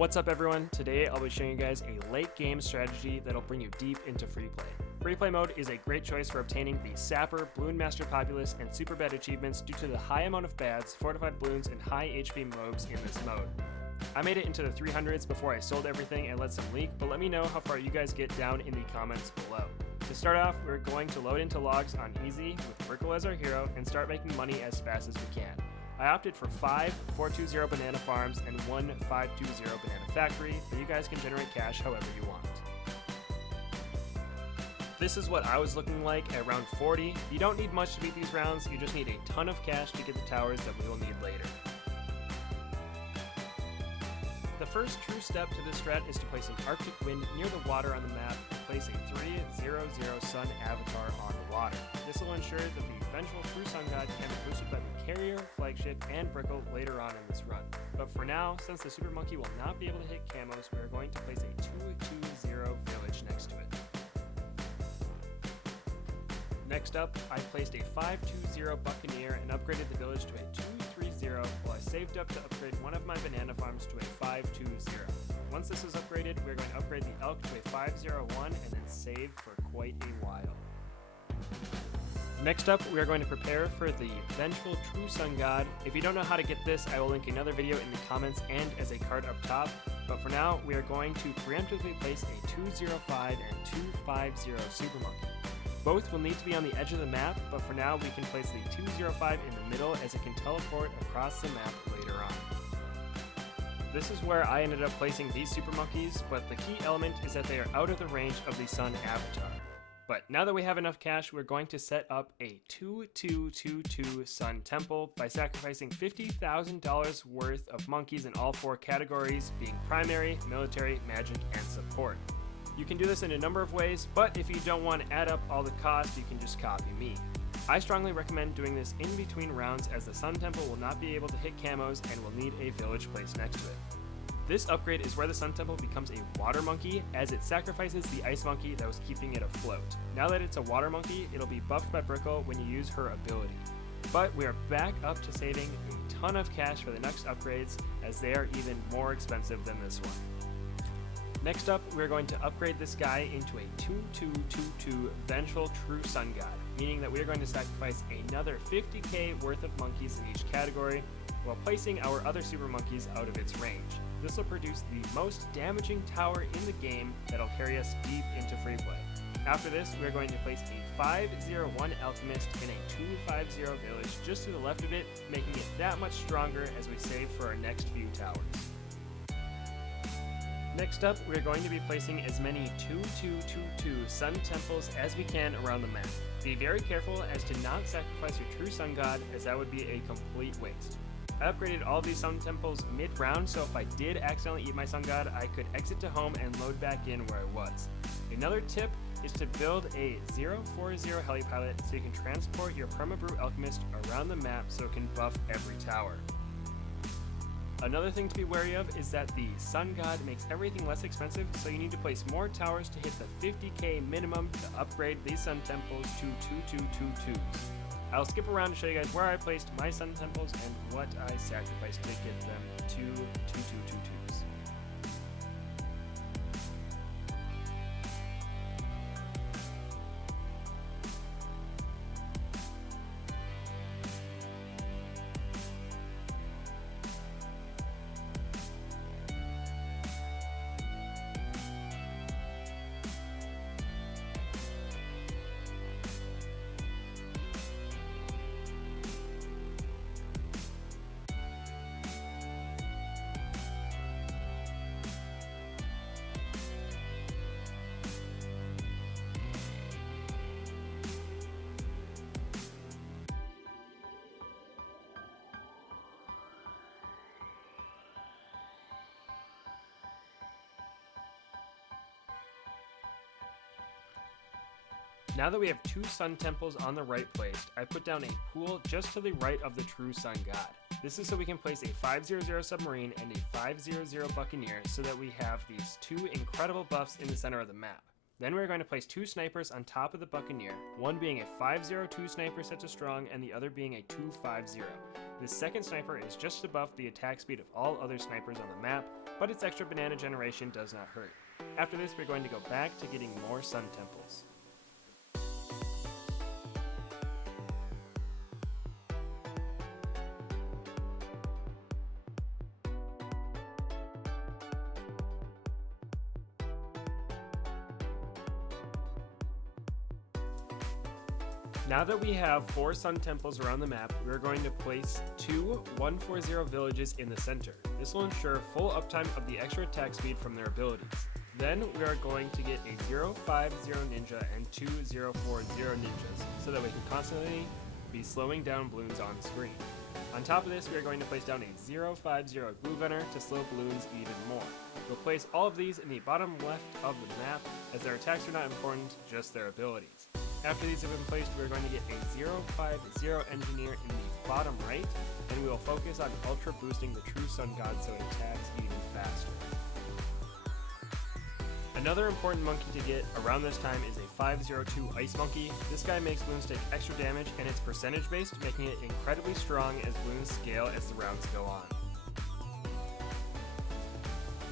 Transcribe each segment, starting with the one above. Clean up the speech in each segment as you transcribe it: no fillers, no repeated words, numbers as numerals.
What's up everyone? Today I'll be showing you guys a late game strategy that'll bring you deep into free play. Free play mode is a great choice for obtaining the Sapper, Bloon Master Populous, and Super Bad achievements due to the high amount of bads, fortified balloons, and high HP MOABs in this mode. I made it into the 300s before I sold everything and let some leak, but let me know how far you guys get down in the comments below. To start off, we're going to load into logs on easy with Brickle as our hero and start making money as fast as we can. I opted for 5 420 banana farms and 1 520 banana factory, but you guys can generate cash however you want. This is what I was looking like at round 40. You don't need much to beat these rounds, you just need a ton of cash to get the towers that we will need later. The first true step to this strat is to place an Arctic Wind near the water on the map and place a 300 Sun avatar on the water. This will ensure that the eventual True Sun God can be boosted by the Carrier, Flagship, and Brickle later on in this run. But for now, since the Super Monkey will not be able to hit camos, we are going to place a 220 village next to it. Next up, I placed a 520 Buccaneer and upgraded the village to a 230 while I saved up to upgrade one of my banana farms to a 520. Once this is upgraded, we're going to upgrade the Elk to a 501 and then save for quite a while. Next up, we are going to prepare for the Vengeful True Sun God. If you don't know how to get this, I will link another video in the comments and as a card up top. But for now, we are going to preemptively place a 205 and 250 Super Monkey. Both will need to be on the edge of the map, but for now we can place the 205 in the middle as it can teleport across the map later on. This is where I ended up placing these Super Monkeys, but the key element is that they are out of the range of the Sun avatar. But now that we have enough cash, we're going to set up a 2222 Sun Temple by sacrificing $50,000 worth of monkeys in all 4 categories, being primary, military, magic, and support. You can do this in a number of ways, but if you don't want to add up all the costs, you can just copy me. I strongly recommend doing this in between rounds as the Sun Temple will not be able to hit camos and will need a village placed next to it. This upgrade is where the Sun Temple becomes a water monkey as it sacrifices the ice monkey that was keeping it afloat. Now that it's a water monkey, it'll be buffed by Brickle when you use her ability. But we are back up to saving a ton of cash for the next upgrades as they are even more expensive than this one. Next up, we're going to upgrade this guy into a 2222 Vengeful True Sun God, meaning that we're going to sacrifice another 50k worth of monkeys in each category, while placing our other super monkeys out of its range. This will produce the most damaging tower in the game that'll carry us deep into free play. After this, we're going to place a 501 Alchemist in a 250 village just to the left of it, making it that much stronger as we save for our next few towers. Next up, we're going to be placing as many 2222 Sun Temples as we can around the map. Be very careful as to not sacrifice your True Sun God, as that would be a complete waste. I upgraded all these Sun Temples mid-round, so if I did accidentally eat my Sun God, I could exit to home and load back in where I was. Another tip is to build a 040 Helipilot so you can transport your Permabrew Alchemist around the map so it can buff every tower. Another thing to be wary of is that the Sun God makes everything less expensive, so you need to place more towers to hit the 50k minimum to upgrade these Sun Temples to 2222s. I'll skip around to show you guys where I placed my Sun Temples and what I sacrificed to get them to 2222s. Now that we have 2 Sun Temples on the right placed, I put down a pool just to the right of the True Sun God. This is so we can place a 500 Submarine and a 500 Buccaneer so that we have these 2 incredible buffs in the center of the map. Then we're going to place 2 snipers on top of the Buccaneer, one being a 502 sniper set to strong and the other being a 250. This second sniper is just above the attack speed of all other snipers on the map, but its extra banana generation does not hurt. After this, we're going to go back to getting more sun temples. Now that we have 4 sun temples around the map, we are going to place 2 140 villages in the center. This will ensure full uptime of the extra attack speed from their abilities. Then we are going to get a 050 ninja and 2 040 ninjas, so that we can constantly be slowing down balloons on screen. On top of this, we are going to place down a 050 glue gunner to slow balloons even more. We'll place all of these in the bottom left of the map, as their attacks are not important, just their abilities. After these have been placed, we're going to get a 050 engineer in the bottom right, and we will focus on ultra boosting the true sun god so it attacks even faster. Another important monkey to get around this time is a 502 ice monkey. This guy makes balloons take extra damage, and it's percentage based, making it incredibly strong as balloons scale as the rounds go on.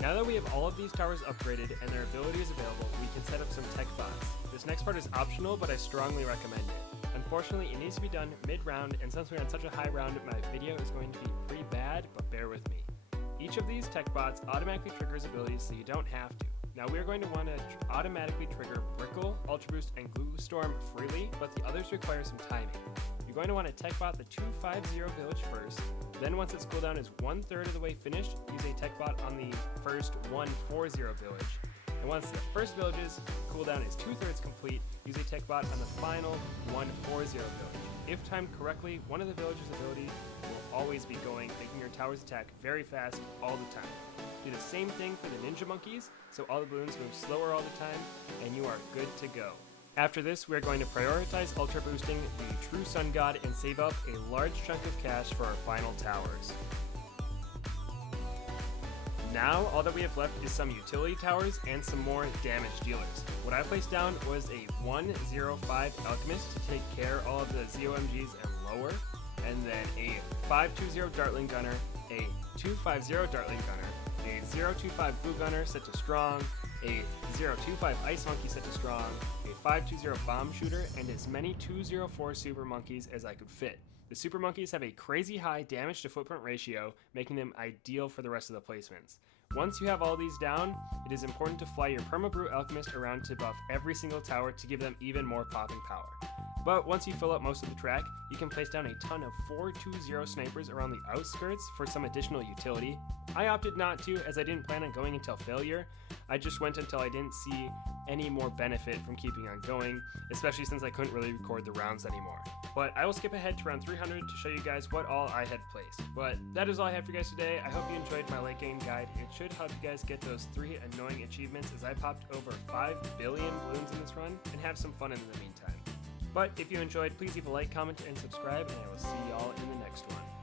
Now that we have all of these towers upgraded and their abilities available, we can set up some tech bots. This next part is optional, but I strongly recommend it. Unfortunately, it needs to be done mid-round, and since we're on such a high round, my video is going to be pretty bad, but bear with me. Each of these tech bots automatically triggers abilities, so you don't have to. Now we are going to want to automatically trigger Brickle, Ultra Boost, and Glue Storm freely, but the others require some timing. You're going to want to tech bot the 250 village first, then once its cooldown is 1/3 of the way finished, use a tech bot on the first 140 village. And once the first village's cooldown is 2/3 complete, use a tech bot on the final 140 village. If timed correctly, one of the village's ability will always be going, making your towers attack very fast all the time. Do the same thing for the ninja monkeys, so all the balloons move slower all the time, and you are good to go. After this, we are going to prioritize ultra boosting the true sun god and save up a large chunk of cash for our final towers. Now, all that we have left is some utility towers and some more damage dealers. What I placed down was a 105 Alchemist to take care of all of the ZOMGs and lower, and then a 520 Dartling Gunner, a 250 Dartling Gunner, a 025 Blue Gunner set to strong, a 025 Ice Monkey set to strong, a 520 Bomb Shooter, and as many 204 Super Monkeys as I could fit. The Super Monkeys have a crazy high damage to footprint ratio, making them ideal for the rest of the placements. Once you have all these down, it is important to fly your Perma-Brew Alchemist around to buff every single tower to give them even more popping power. But once you fill up most of the track, you can place down a ton of 420 snipers around the outskirts for some additional utility. I opted not to, as I didn't plan on going until failure. I just went until I didn't see any more benefit from keeping on going, especially since I couldn't really record the rounds anymore. But I will skip ahead to round 300 to show you guys what all I had placed. But that is all I have for you guys today. I hope you enjoyed my late game guide. It should help you guys get those 3 annoying achievements, as I popped over 5 billion balloons in this run, and have some fun in the meantime. But if you enjoyed, please leave a like, comment, and subscribe, and I will see y'all in the next one.